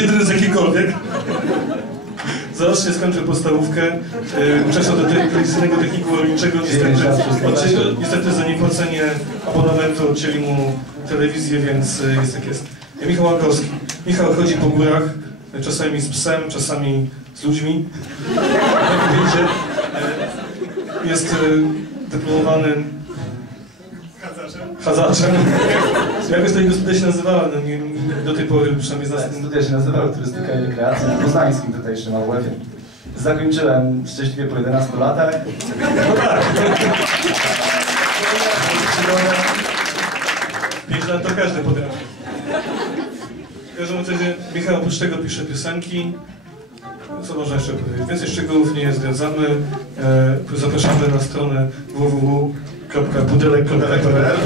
Jedyny z jakikolwiek. Zaocznie skończył podstawówkę. Yy, Przeszedł do te- tradycyjnego techniku rolniczego. Niestety, niestety za niepłacenie abonamentu odcięli mu telewizję, więc yy, jest jak jest. I Michał Łakowski. Michał chodzi po górach, yy, czasami z psem, czasami z ludźmi. Jak wiecie, yy, jest yy, dyplomowanym Chadzaczem. Jakoś to studia się nazywała, no nie, do tej pory przynajmniej z nas Studia się nazywały Turystyka i Rekreacja na Poznańskim tutejszym AWF-ie. Zakończyłem szczęśliwie po 11 latach. Pięć lat to każdy potrafi. W każdym razie Michał oprócz tego pisze piosenki. Co można jeszcze powiedzieć? Więcej szczegółów nie zdradzamy. E, zapraszamy na stronę www.budelek.pl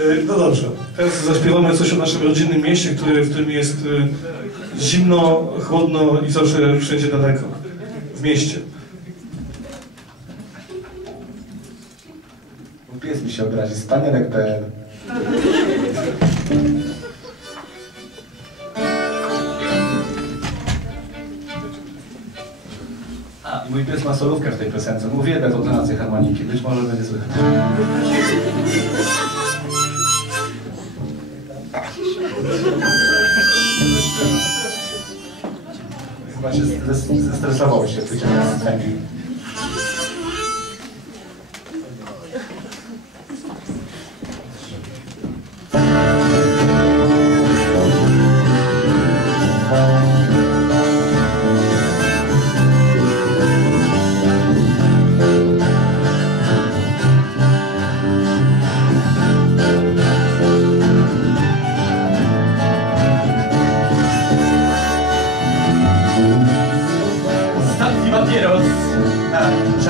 E, No dobrze. Teraz zaśpiewamy coś o naszym rodzinnym mieście, który, w którym jest e, zimno, chłodno i zawsze wszędzie daleko. W mieście. Pies mi się obrazi, spanielek.pl mój pies ma solówkę w tej piosence. Uwielbia tą tonację harmoniki, być może będzie słychać. Chyba się zes- zestresował się, wyciągnął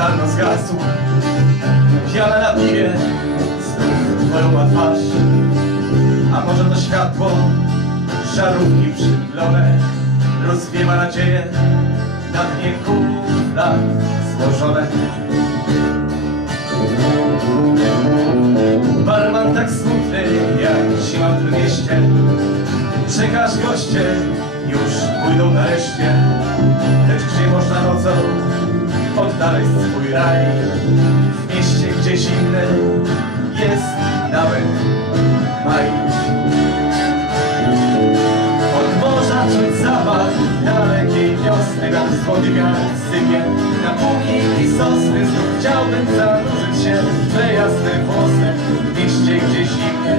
czarno zgasł Piana na piwie, znów twoją twarz A może to światło, żarówki przymglone Rozwiewa nadzieję na dnie lat złożone? Barman tak smutny jak zima w mieście. Czekasz goście, już pójdą nareszcie swój raj. W mieście, gdzie zimny jest nawet maj. Od morza czuć zapach dalekiej wiosny z wody wiatr sypie na półki i sosny Znów chciałbym zanurzyć się w te jasne włosy. W mieście, gdzie zimny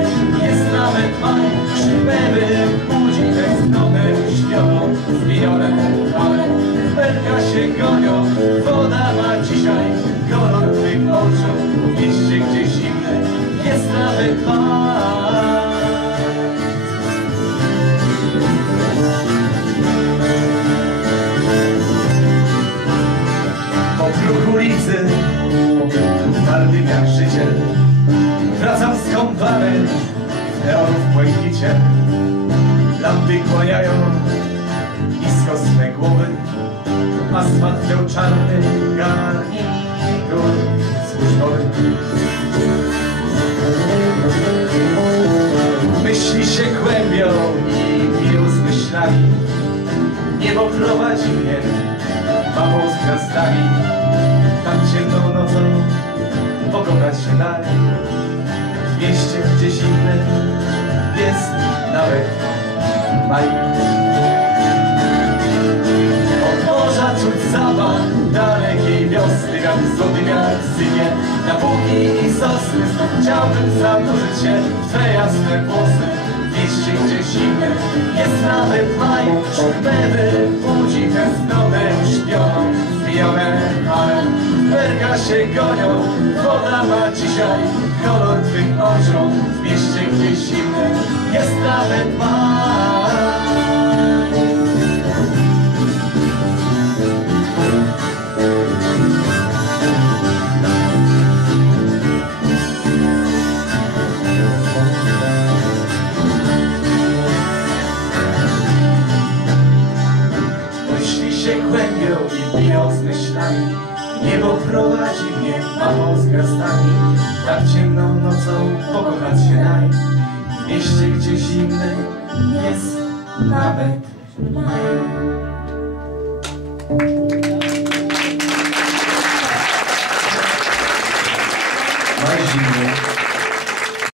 jest nawet maj. Krzywewy budzi tęsknotę uśpioną Zmienione ale belka się gonią błękicie Lampy kłaniają nisko swe głowy Asfalt miał czarny garnitur służbowy Myśli się kłębią i biją z myślami. Niebo prowadzi mnie mapą z gwiazdami. Tam ciemną zanurzyć się w twe jasne włosy. W mieście, gdzie zimny jest nawet maj Szmewy budzi tęsknotę uśpioną Zbijane ale berka się gonią. Woda ma dzisiaj kolor twych oczu. W mieście, gdzie zimny jest nawet maj Niebo prowadzi mnie mapą z gwiazdami Tak ciemną nocą pokochać się daj. W mieście, gdzie zimny jest nawet maj